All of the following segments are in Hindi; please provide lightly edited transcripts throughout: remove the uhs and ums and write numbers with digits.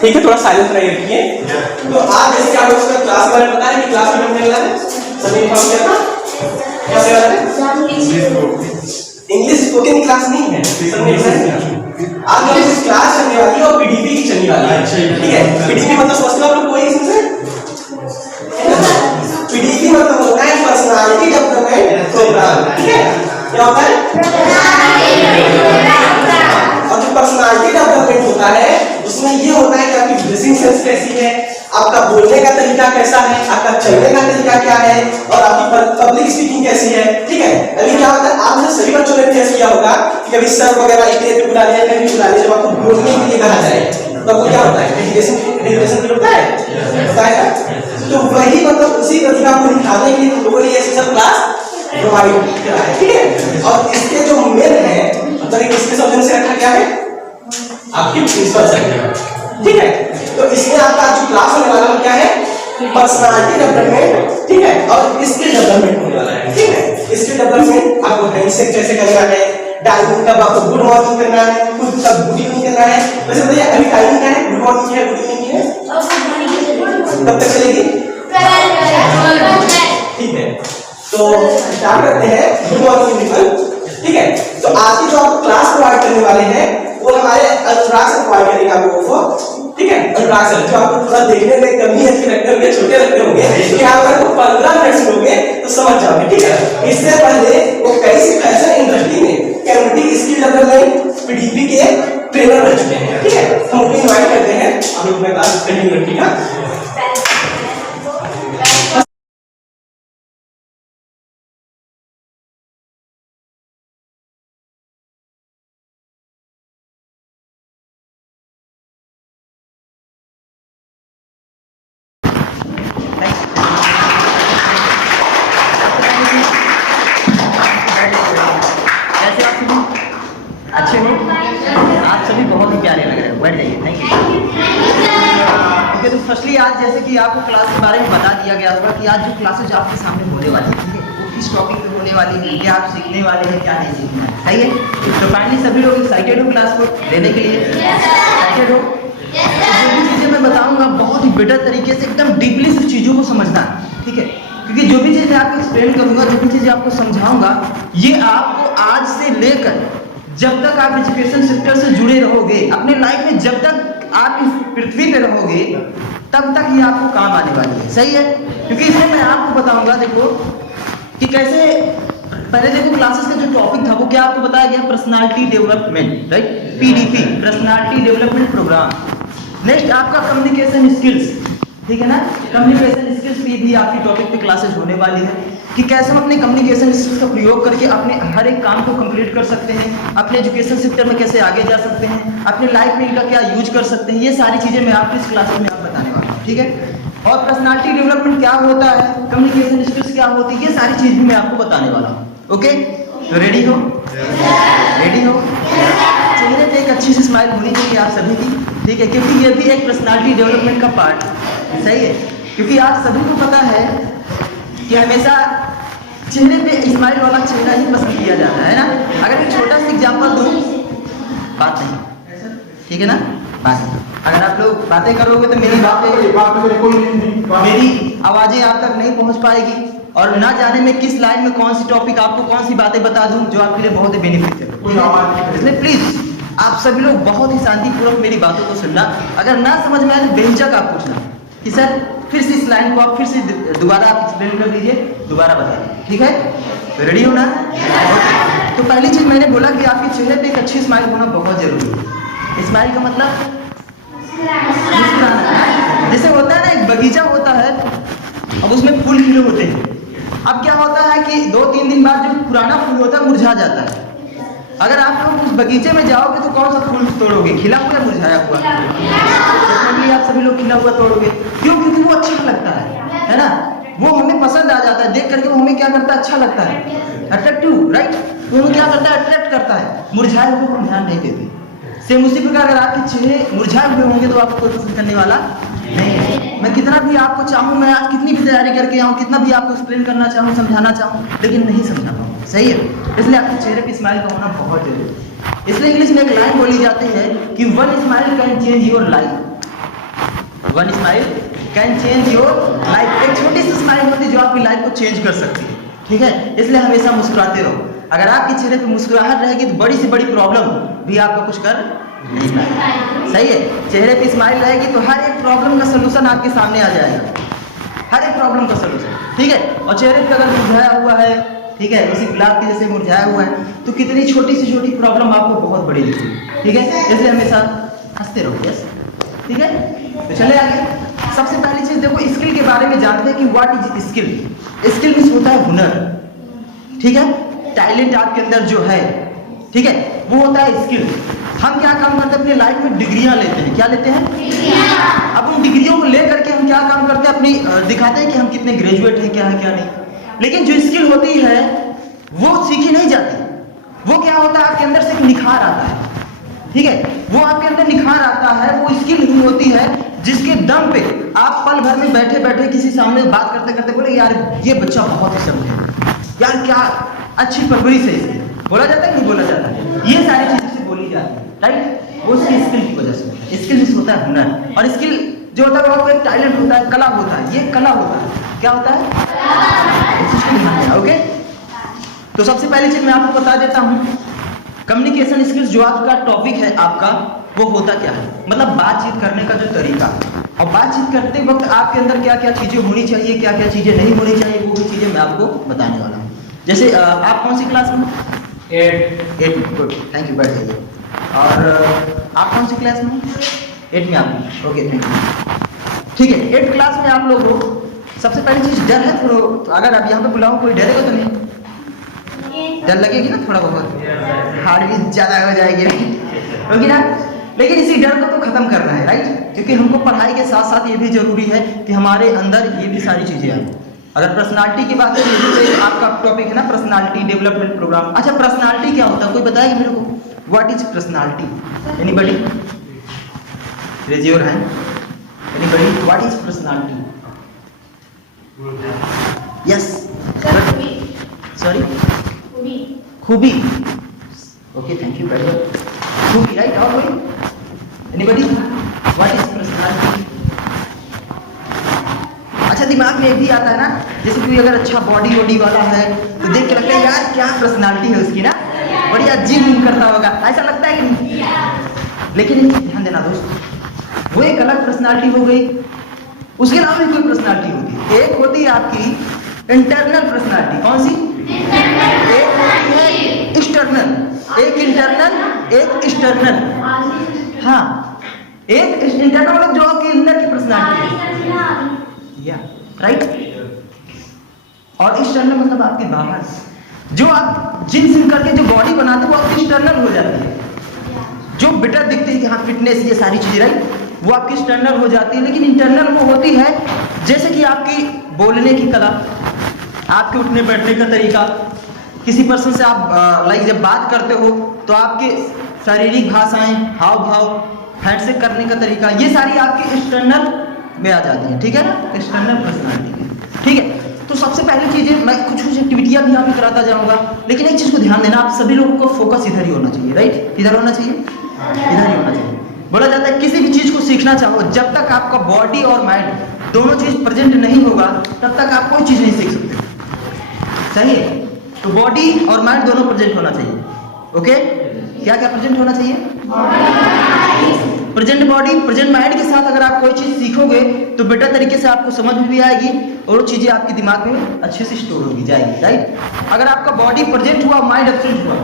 ठीक है, थोड़ा साइलेंस रखिए। तो आज जैसे आपको उसका क्लास के बारे में पता है कि क्लास में हमने वाला है सभी इन्फॉर्म किया था क्या से वाला है इंग्लिश स्पोकन की क्लास नहीं है सबने आज हम इस क्लास चलने वाली है और पीडीपी की चलने वाली है। ठीक है, पीडीपी मतलब समझते हो आप लोग कोई इसमें पीडीपी मतलब होता है पर्सनालिटी डेवलपमेंट प्रोग्राम। ठीक है, क्या होता है और जो पर्सनालिटी डेवलपमेंट होता है उसमें ये होता है कि आपकी ड्रेसिंग सेंस कैसी है, आपका बोलने का तरीका कैसा है, आपका चलने का तरीका क्या है और आपकी पब्लिक स्पीकिंग कैसी है। ठीक है, अभी क्या होता है आपने सभी बच्चों ने फेस किया होगा कि कभी सर वगैरह इतने पे बुला लिया कभी बुला लिया, जब आपको बोलने के लिए कहा जाए तो वो क्या होता है एजुकेशन होता है तो वही मतलब उसी प्रतिभा को दिखाने के लिए हम लोगों ने ये सब क्लास प्रोवाइड करा है। ठीक है, और इसके जो मेन है मतलब किसके सौजन्य से रखा गया है आपके प्रिंसिपल सर। ठीक है, तो इसमें आपका जो क्लास होने वाला क्या है पर्सनालिटी डेवलपमेंट। ठीक है, और इसके डेवलपमेंट होने वाला है। ठीक है, इसके डेवलपमेंट आपको हैंडशेक कैसे करना है, टाइमिंग कब आपको गुड मॉर्निंग करना है, खुद कब गुड इवनिंग करना है। वैसे बताइए अभी टाइमिंग क्या है, गुड मॉर्निंग है गुड इवनिंग है कब तक चलेगी 12। ठीक है, तो स्टार्ट करते हैं गुड मॉर्निंग एवरीवन। ठीक है, तो आज की जो आप क्लास प्रोवाइड करने वाले हैं वो हमारे अनुराग सर प्रोवाइड करेंगे आप लोगों को। ठीक है, अनुराग सर जो आपको थोड़ा देखने में कमी है कि लगते होंगे छोटे लगते होंगे कि आप अगर 15 मिनट सुनोगे तो समझ जाओगे। ठीक है, इससे पहले वो कई सी फैशन इंडस्ट्री में कम्युनिटी स्किल डेवलपमेंट पीडीपी के ट्रेनर रह चुके हैं। ठीक है, हम उनको इनवाइट करते हैं आप लोग में क्लास कंटिन्यू रखिएगा। अच्छे हो आप सभी बहुत ही प्यारे लग रहे हो, बैठ जाइए। Thank you. ओके, तो फर्स्टली आज जैसे कि आपको क्लास के बारे में बता दिया गया होगा कि आज जो क्लासेज आपके सामने होने वाली है, ठीक है, वो किस टॉपिक पे होने वाली है, क्या आप सीखने वाले हैं क्या नहीं सीखना है। सही है, तो फाइनली सभी लोग एक्साइटेड हो क्लास को लेने के लिए? एक्साइटेड हो? जो भी चीज़ें मैं बताऊँगा बहुत ही बेटर तरीके से एकदम डीपली से चीज़ों को समझना। ठीक है, क्योंकि जो भी चीज़ें आपको एक्सप्लेन करूँगा, जो भी चीज़ें आपको समझाऊँगा, ये आपको आज से लेकर जब तक आप एजुकेशन सेक्टर से जुड़े रहोगे अपने लाइफ में, जब तक आप इस पृथ्वी पे रहोगे तब तक ये आपको काम आने वाली है। सही है, क्योंकि इसमें मैं आपको बताऊंगा देखो कि कैसे पहले देखो क्लासेस का जो टॉपिक था वो क्या आपको बताया गया, personality development, right, PDP, personality development program. Next आपका कम्युनिकेशन स्किल्स, ठीक है ना, कम्युनिकेशन स्किल्स पे भी आपकी टॉपिक पे क्लासेस होने वाली है कि कैसे हम अपने कम्युनिकेशन स्किल्स का प्रयोग करके अपने हर एक काम को कंप्लीट कर सकते हैं, अपने एजुकेशन सेक्टर में कैसे आगे जा सकते हैं, अपने लाइफ में इनका क्या यूज कर सकते हैं। ये सारी चीज़ें मैं आपको इस क्लास में आप बताने वाला हूँ। ठीक है, और पर्सनालिटी डेवलपमेंट क्या होता है, कम्युनिकेशन स्किल्स क्या होती है, ये सारी चीज़ भी मैं आपको बताने वाला हूँ। ओके, तो रेडी हो? रेडी हो? चेहरे पे एक अच्छी सी स्माइल होनी चाहिए आप सभी की। ठीक है, क्योंकि ये भी एक पर्सनालिटी डेवलपमेंट का पार्ट है। सही है, क्योंकि आप सभी को पता है कि हमेशा चेहरे पे स्माइल वाला चेहरा ही पसंद किया जाता है ना। अगर एक छोटा सा एग्जांपल दूं, बात नहीं, ठीक है ना, बात अगर आप लोग बातें करोगे तो मेरी आवाजें आप तक नहीं पहुंच पाएगी और ना जाने में किस लाइन में कौन सी टॉपिक आपको कौन सी बातें बता दूं जो आपके लिए बहुत ही बेनिफिट है। इसलिए प्लीज आप सभी लोग बहुत ही शांतिपूर्वक मेरी बातों को सुनना। अगर ना समझ में आए तो बेहिचक आप पूछना कि सर फिर से इस लाइन को आप फिर से दोबारा आप एक्सप्लेन कर दीजिए, दोबारा बता दीजिए। ठीक है, तो रेडी हो ना? तो पहली चीज मैंने बोला कि आपके चेहरे पे एक अच्छी स्माइल होना बहुत जरूरी है। स्माइल का मतलब मुस्कुराना। जैसे होता है ना, एक बगीचा होता है, अब उसमें फूल खिले होते हैं। अब क्या होता है कि 2-3 दिन बाद जो पुराना फूल होता है मुरझा जाता है। अगर आप लोग उस बगीचे में जाओगे तो कौन सा फूल तोड़ोगे, खिला हुआ या मुरझाया हुआ? डेफिनेटली आप सभी लोग खिला हुआ तोड़ोगे। क्यों? क्योंकि वो अच्छा लगता है ना, वो हमें पसंद आ जाता है, देख करके वो हमें क्या करता है, अच्छा लगता है, अट्रैक्टिव, राइट, वो हमें क्या करता है, अट्रैक्ट करता है। मुरझाए हुए को हम ध्यान नहीं देते। सेम उसी प्रकार अगर आपके चेहरे मुरझाए हुए होंगे तो आपको कोई पसंद करने वाला नहीं है। मैं कितना भी आपको चाहूँ, मैं आज कितनी भी तैयारी करके आऊँ, कितना भी आपको एक्सप्लेन करना चाहूँ, समझाना चाहूँ, लेकिन नहीं समझा पाऊँ। सही है, इसलिए आपके चेहरे पे स्माइल का होना बहुत जरूरी है। इसलिए इंग्लिश में एक लाइन बोली जाती है कि one smile can change your life. One smile can change your life. एक छोटी सी स्माइल होती है जो आपकी लाइफ को चेंज कर सकती है, ठीक है। इसलिए हमेशा मुस्कुराते रहो। अगर आपके चेहरे पे मुस्कुराहट रहेगी तो बड़ी से बड़ी प्रॉब्लम भी आपका कुछ कर नहीं पाएगी, सही है। चेहरे पे स्माइल रहेगी तो हर एक प्रॉब्लम का सलूशन आपके सामने आ जाएगा, हर एक प्रॉब्लम का सलूशन, ठीक है। और चेहरे पे अगर मुरझाया हुआ है, ठीक है, उसी गुलाब के जैसे मुरझाया हुआ है, तो कितनी छोटी से छोटी प्रॉब्लम आपको बहुत बड़ी दिखेगी, ठीक है। इसलिए हमेशा हंसते रहो, यस, ठीक है। तो चले आगे। सबसे पहली चीज देखो, स्किल के बारे में जानते हैं कि what is skill. Skill means होता है हुनर, ठीक है। टैलेंट आपके अंदर जो है, ठीक है, वो होता है स्किल। हम क्या काम करते हैं अपनी लाइफ में? डिग्रियां लेते हैं। क्या लेते हैं? डिग्रियां। अब उन डिग्रियों को लेकर के हम क्या काम करते हैं? अपनी दिखाते हैं कि हम कितने ग्रेजुएट हैं, क्या है क्या नहीं। लेकिन जो स्किल होती है वो सीखी नहीं जाती। वो क्या होता है? आपके अंदर से एक निखार आता है, ठीक है। वो आपके अंदर निखार आता है, वो स्किल ही होती है जिसके दम पे आप पल भर में बैठे बैठे किसी सामने बात करते करते बोले यार ये बच्चा बहुत ही समझे, यार क्या अच्छी परवरिश है इसकी। बोला जाता है नहीं बोला जाता है? ये सारी चीजें से बोली जाती है, राइट। वो उसकी स्किल की वजह से। स्किल जिस होता है हुनर, और स्किल जो होता है वो एक टैलेंट होता है, कला होता है। ये कला होता है, क्या होता है? ओके। तो सबसे पहली चीज मैं आपको बता देता हूँ, कम्युनिकेशन स्किल्स जो आपका टॉपिक है आपका, वो होता क्या है? मतलब बातचीत करने का जो तरीका। और बातचीत करते वक्त आपके अंदर क्या क्या चीजें होनी चाहिए, क्या क्या चीजें नहीं होनी चाहिए, वो भी चीजें मैं आपको बताने वाला हूँ। जैसे आप कौन सी क्लास में? 8 में। गुड, थैंक यू, बैठ जाइए। और आप कौन सी क्लास में? 8 में आप। ओके, थैंक यू, ठीक है। 8 क्लास में आप लोग हो। सबसे पहली चीज डर है थोड़ा। तो अगर आप यहाँ पे बुलाओ कोई डरेगा तो नहीं? डर लगेगी ना थोड़ा बहुत, हार्ट भी ज्यादा हो जाएगी, होगी ना। लेकिन इसी डर को तो खत्म करना है, राइट। क्योंकि हमको पढ़ाई के साथ साथ ये भी जरूरी है कि हमारे अंदर ये भी सारी चीजें आए। अगर पर्सनालिटी की बात करें तो आपका टॉपिक है ना पर्सनालिटी डेवलपमेंट प्रोग्राम। अच्छा, पर्सनालिटी क्या होता है? कोई बताएगा मेरे को? What is personality? Anybody? Raise your hand. Anybody? What is personality? Yes, sorry, खूबी। Okay, thank you, very good. खूबी, राइट। और कोई? एनीबॉडी? What is personality? अच्छा, दिमाग में एक भी आता है ना, जैसे कोई अगर अच्छा बॉडी वॉडी वाला है तो देख के लगता है यार क्या पर्सनालिटी है उसकी ना, बढ़िया जिम करता होगा, ऐसा लगता है कि नहीं? लेकिन एक ध्यान देना दोस्त, वो एक अलग पर्सनालिटी हो गई। उसके अलावा भी कोई पर्सनालिटी होती है। एक होती है आपकी इंटरनल पर्सनालिटी। कौन सी? एक होती है एक्सटर्नल, एक इंटरनल, एक एक्सटर्नल। हाँ, एक इंटरनल मतलब जो आपके अंदर की पर्सनालिटी है, या राइट। और एक्सटर्नल मतलब आपके बाहर, जो आप जिम सिम करके जो बॉडी बनाते हो वो आपकी एक्सटर्नल हो जाती है। जो बेटर दिखती है कि हाँ फिटनेस ये सारी चीजें, राइट, वो आपकी एक्सटर्नल हो जाती है। लेकिन इंटरनल वो होती है जैसे कि आपकी बोलने की कला, आपके उठने बैठने का तरीका, किसी पर्सन से आप लाइक जब बात करते हो तो आपके शारीरिक भाषाएं, हाव भाव, हैंडशेक करने का तरीका, ये सारी आपकी एक्सटर्नल में आ जाती है, ठीक है ना, एक्सटर्नल पर्सनालिटी, ठीक है। तो सबसे पहली चीजें मैं कुछ एक्टिविटियां भी यहाँ पे कराता जाऊंगा, लेकिन एक चीज को ध्यान देना, आप सभी लोगों को फोकस इधर ही होना चाहिए, राइट। इधर होना चाहिए, इधर ही होना चाहिए। बोला जाता है किसी भी चीज को सीखना चाहो, जब तक आपका बॉडी और माइंड दोनों चीज प्रेजेंट नहीं होगा तब तक आप कोई चीज नहीं सीख सकते, सही है। तो बॉडी और माइंड दोनों प्रेजेंट होना चाहिए, ओके। क्या क्या प्रेजेंट होना चाहिए? प्रेजेंट बॉडी, प्रेजेंट माइंड के साथ अगर आप कोई चीज सीखोगे तो बेटर तरीके से आपको समझ में भी आएगी और वो चीजें आपके दिमाग में अच्छे से स्टोर होगी जाएगी, राइट। अगर आपका बॉडी प्रेजेंट हुआ, माइंड एब्सेंट हुआ,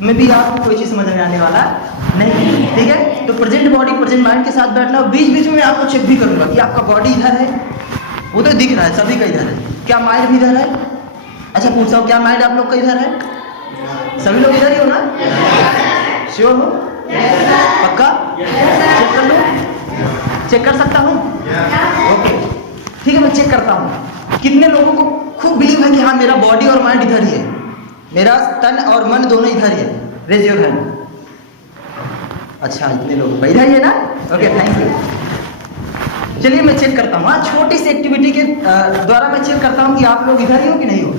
में भी आपको कोई चीज समझ में आने वाला नहीं, ठीक है। तो प्रेजेंट बॉडी प्रेजेंट माइंड के साथ बैठना, बीच बीच में आपको चेक भी करूंगा कि आपका बॉडी इधर है, वो तो दिख रहा है सभी का इधर है, क्या माइंड भी इधर है? अच्छा पूछता हूँ, क्या माइंड आप लोग का इधर है? सभी लोग इधर ही हो ना? श्योर हो? पक्का? चेक कर लो, चेक कर सकता हूँ? ओके, ठीक है, मैं चेक करता हूँ। कितने लोगों को खूब बिलीव है कि हाँ मेरा बॉडी और माइंड इधर ही है, मेरा तन और मन दोनों इधर ही है? Raise your hand. अच्छा, इतने लोग इधर ही है ना? Okay, thank you. चलिए मैं चेक करता हूँ, छोटी सी एक्टिविटी के द्वारा मैं चेक करता हूँ कि आप लोग इधर ही हो कि नहीं हो।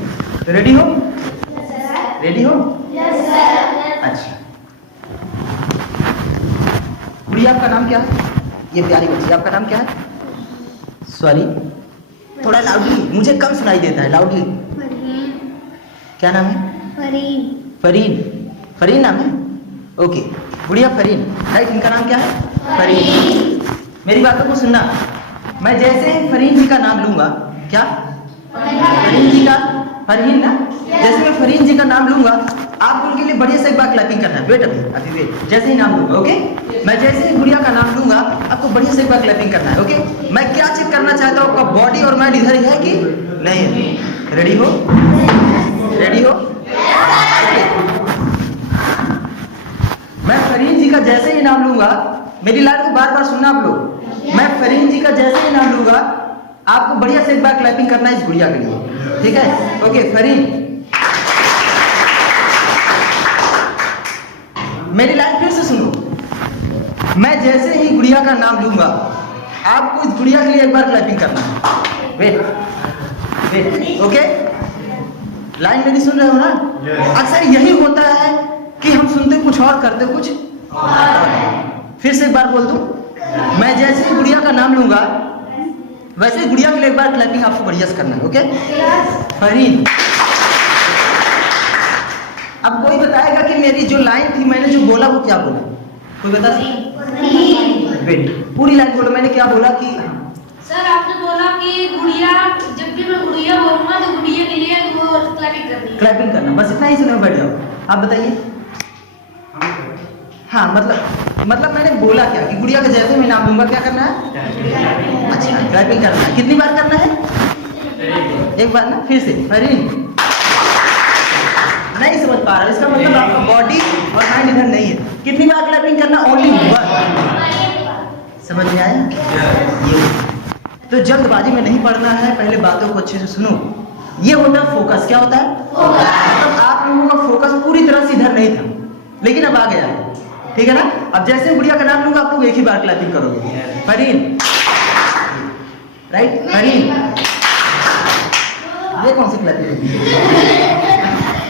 रेडी हो? रेडी हो? अच्छा, गुड़िया आपका नाम क्या है? ये प्यारी बच्ची, आपका नाम क्या है? सॉरी, थोड़ा लाउडली, मुझे कम सुनाई देता है, लाउडली। क्या नाम है? फरीन। फरीन, फरीन नाम है? ओके, गुड़िया फरीन, राइट। इनका नाम क्या है? फरीन। मेरी बातों को सुनना, मैं जैसे ही फरीन जी का नाम लूंगा, क्या फरीन जी का, फरहीन ना, जैसे मैं फरीन जी का नाम लूंगा, आप उनके लिए बढ़िया से एक बार क्लैपिंग करना है। वेट अभी वेट, जैसे ही नाम लूंगा, ओके? मैं जैसे ही गुड़िया का नाम लूंगा, आपको बढ़िया से एक बार क्लैपिंग करना है, ओके? मैं क्या चेक करना चाहता हूँ, आपका बॉडी और माइंड इधर ही है कि नहीं है? रेडी हो? रेडी हो? मैं फरीन जी का जैसे ही नाम लूंगा, मेरी लाइन को बार बार सुनना आप लोग। मैं फरीन जी का जैसे ही नाम लूंगा, आपको बढ़िया से एक बार क्लैपिंग करना है इस गुड़िया के लिए, ठीक है? ओके, फरीन, मेरी लाइन फिर से सुनो। मैं जैसे ही गुड़िया का नाम लूंगा, आपको इस गुड़िया के लिए एक बार क्लैपिंग करना है। Wait wait, okay? लाइन मेरी सुन रहे हो ना? अक्सर यही होता है कि हम सुनते कुछ और करते कुछ और। फिर से एक बार बोल दूं, मैं जैसे ही गुड़िया का नाम लूंगा, वैसे ही गुड़िया के लिए एक बार क्लैपिंग आपको बढ़िया से करना है, ओके? फरीन, अब कोई बताएगा कि मेरी जो लाइन थी, मैंने जो बोला वो क्या बोला? कोई बता सकता? वेट, पूरी लाइन बोलो, मैंने क्या बोला कि सर आपने बोला कि गुड़िया, जब भी मैं गुड़िया बोलूंगा तो गुड़िया के लिए वो क्लैपिंग करनी है। क्लैपिंग करना, बस इतना ही सुनो, बैठ जाओ। आप बताइए। हाँ, मतलब मैंने बोला क्या कि गुड़िया का जैसे मैं नाम लूंगा क्या करना है? अच्छा, क्लैपिंग करना है। कितनी बार करना है? एक बार ना। फिर से, फरीन, नहीं समझ पा रहा, इसका मतलब आपका बॉडी और माइंड इधर नहीं है। कितनी बार क्लैपिंग करना? Only one. समझ में आया? ये तो जल्दबाजी में नहीं पढ़ना है, पहले बातों को अच्छे से सुनो। ये होता है फोकस। क्या होता है? मतलब आप लोगों का फोकस पूरी तरह से इधर नहीं था, लेकिन अब आ गया, ठीक है ना? अब जैसे गुड़िया का नाम लूंगा, आप लोग एक ही बार क्लैपिंग करोगे। फरीन, राइट? फरीन, ये कौन सी क्लैपिंग है?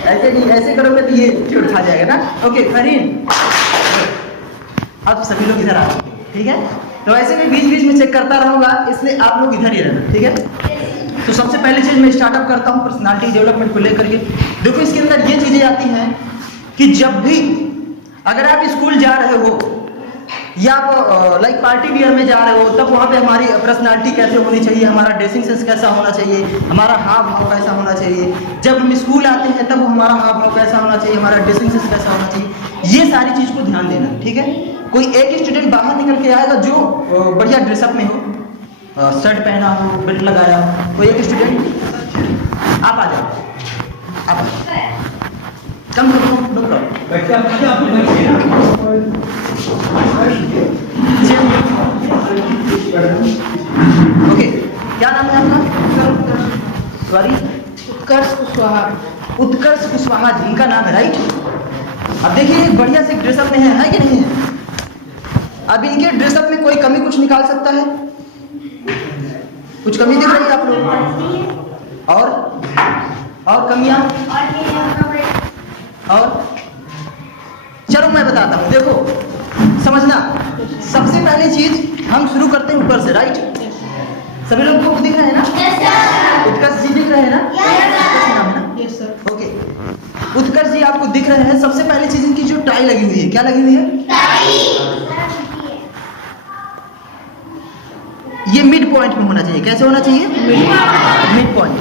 ऐसे नहीं, ऐसे करोगे तो ये चोट खा जाएगा ना। ओके, फरीन, अब सभी लोग इधर आ जाओ, ठीक है? तो ऐसे में बीच बीच में चेक करता रहूंगा, इसलिए आप लोग इधर ही रहना, ठीक है? तो सबसे पहले चीज मैं स्टार्टअप करता हूँ पर्सनालिटी डेवलपमेंट को लेकर के। देखो, इसके अंदर ये चीजें आती हैं कि जब भी अगर आप स्कूल जा रहे हो या आप लाइक पार्टी वियर में जा रहे हो, तब वहाँ पे हमारी पर्सनालिटी कैसे होनी चाहिए, हमारा ड्रेसिंग सेंस कैसा होना चाहिए, हमारा हाव भाव कैसा होना चाहिए। जब हम स्कूल आते हैं तब हमारा हाव भाव कैसा होना चाहिए, हमारा ड्रेसिंग सेंस कैसा होना चाहिए, ये सारी चीज़ को ध्यान देना, ठीक है? कोई एक स्टूडेंट बाहर निकल के आएगा जो बढ़िया ड्रेसअप में हो, शर्ट पहना हो, बेल्ट लगाया हो, कोई एक स्टूडेंट, आप आ जाओ, आप कम नो प्रॉब्लम। ओके, क्या नाम है आपका? सॉरी, उत्कर्ष कुशवाहा। उत्कर्ष कुशवाहा जी, इनका नाम है, राइट? अब देखिए, बढ़िया से ड्रेसअप में है कि नहीं है? अब इनके ड्रेसअप में कोई कमी कुछ निकाल सकता है? कुछ कमी दिख रही है आप लोग? और कमियां? और चलो मैं बताता हूँ, देखो समझना। सबसे पहली चीज हम शुरू करते हैं ऊपर से, राइट? सभी लोग को दिख रहे हैं ना? उत्कर्ष जी दिख रहे हैं ना? नाम है ना? Yes sir. ओके, उत्कर्ष जी आपको दिख रहे हैं। सबसे पहली चीज इनकी जो टाई लगी हुई है, क्या लगी हुई है? ये मिड पॉइंट में होना चाहिए। कैसे होना चाहिए? Mid point.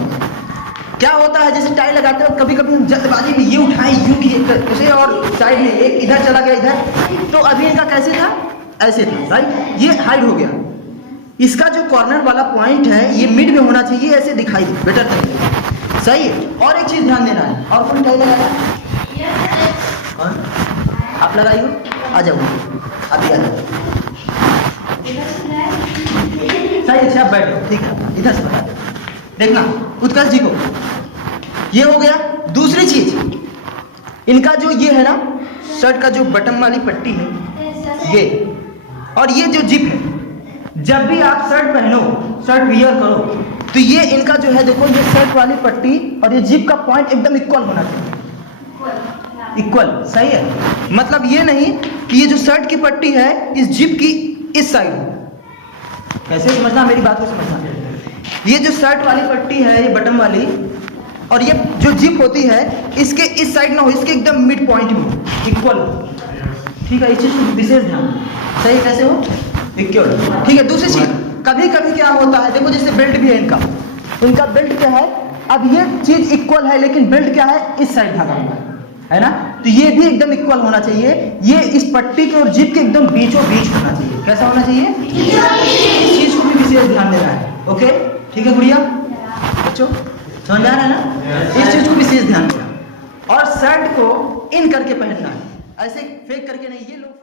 क्या होता है, जैसे टाई लगाते हो कभी कभी हम जल्दबाजी में ये उठाएं, यूं किए और साइड में एक इधर चला गया, इधर। तो अभी इनका कैसे था? ऐसे था, राइट? ये हाइड हो गया। इसका जो कॉर्नर वाला पॉइंट है ये मिड में होना चाहिए, ऐसे दिखाई दे बेटर तरीके, सही है? और एक चीज ध्यान देना है, और कौन टाई लगाया? कौन? आप लगाई हो? आ जाओ, अभी आ जाओ। सही, अच्छा बैठो, ठीक है? इधर से बता दो, देखना उत्कर्ष जी को। ये हो गया। दूसरी चीज, इनका जो ये है ना, शर्ट का जो बटन वाली पट्टी है ये, और ये जो जिप है, जब भी आप शर्ट पहनो, शर्ट वियर करो, तो ये इनका जो है, देखो, ये शर्ट वाली पट्टी और ये जिप का पॉइंट एकदम इक्वल होना चाहिए। इक्वल, सही है। मतलब ये नहीं कि ये जो शर्ट की पट्टी है इस जिप की इस साइड हो। कैसे समझना, मेरी बात को समझना। ये जो शर्ट वाली पट्टी है, ये बटन वाली, और ये जो जिप होती है इसके इस साइड ना हो, इसके एकदम मिड पॉइंट में हो, इक्वल हो। ठीक है, इस चीज को विशेष ध्यान, सही कैसे हो, इक्वल। ठीक है, दूसरी चीज, कभी कभी क्या होता है, देखो जैसे बेल्ट भी है इनका बेल्ट क्या है, अब ये चीज इक्वल है लेकिन बेल्ट क्या है, इस साइड भागा हुआ है ना, तो ये भी एकदम इक्वल होना चाहिए। ये इस पट्टी के और जिप के एकदम बीचों बीच होना चाहिए। कैसा होना चाहिए, इस चीज को भी विशेष ध्यान देना है। ओके, ठीक है गुड़िया, बच्चों समझ में आ रहा है ना, इस चीज को विशेष ध्यान देना। और शर्ट को इन करके पहनना है, ऐसे फेक करके नहीं। ये लोग